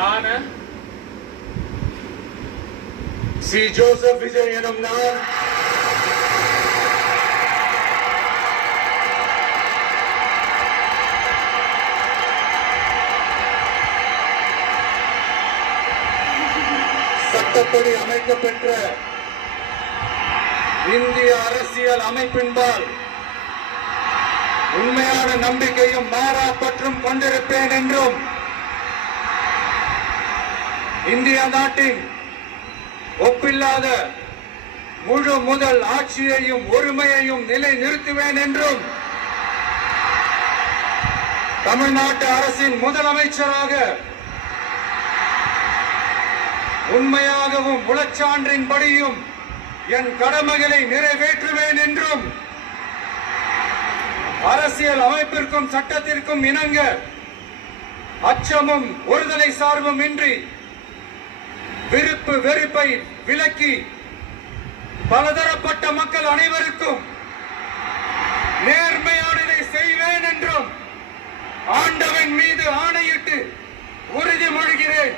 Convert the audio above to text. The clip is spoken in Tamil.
நான் சி. ஜோசப் விஜய் எனும் நான் சட்டப்படி அமைக்கப்பெற்ற இந்திய அரசியல் அமைப்பின்பால் உண்மையான நம்பிக்கையும் மாறா பற்றும் கொண்டிருப்பேன் என்றும் இந்திய நாட்டின் ஒப்பில்லாத முழு முதல் ஆட்சியையும் ஒருமையையும் நிலை நிறுத்துவேன் என்றும் தமிழ்நாட்டு அரசின் முதலமைச்சராக உண்மையாகவும் உளச்சான்றின்படியும் என் கடமைகளை நிறைவேற்றுவேன் என்றும் அரசியல் அமைப்பிற்கும் சட்டத்திற்கும் இணங்க அச்சமும் ஒருதலை சார்பும் இன்றி விருப்பு வெறுப்பை விலக்கி பலதரப்பட்ட மக்கள் அனைவருக்கும் நேர்மையானதை செய்வேன் என்றும் ஆண்டவன் மீது ஆணையிட்டு உறுதிமொழிகிறேன்.